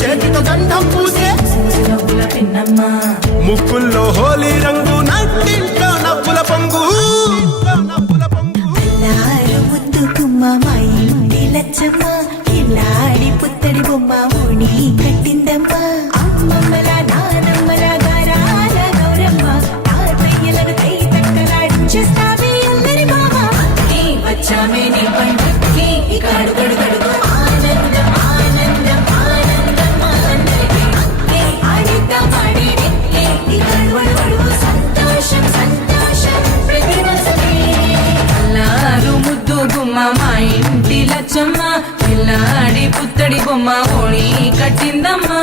చేతితో గంధం పూసే ముక్కుల్లో హోలీ రంగు నట్టింట్లో నవ్వుల పొంగు ముద్దు గుమ్మ మా ఇంటి లచ్చమ్మ ఇల్లాడి పుత్తడి బొమ్మ ఓణి కట్టిందమ్మా అమ్మమ్మల నానమ్మల గారాల గౌరమ్మ తాతయ్యలను కై తట్టలాడించేస్తావే అందరి బావ వచ్చామే నీ పంటకి ఇక అడుగడు గడుగు ఆనందం ఆనందం ఆనందం అందరికీ ఆడిద్దాం ఆడిడే ఇక అడుగడు సంతోషం సంతోషం ప్రతివసమే అల్లారు ముద్దు గుమ్మ మా ఇంటి లచ్చమ్మ పిల్లాడి పుత్తడి బొమ్మ ఓణి కట్టిందమ్మా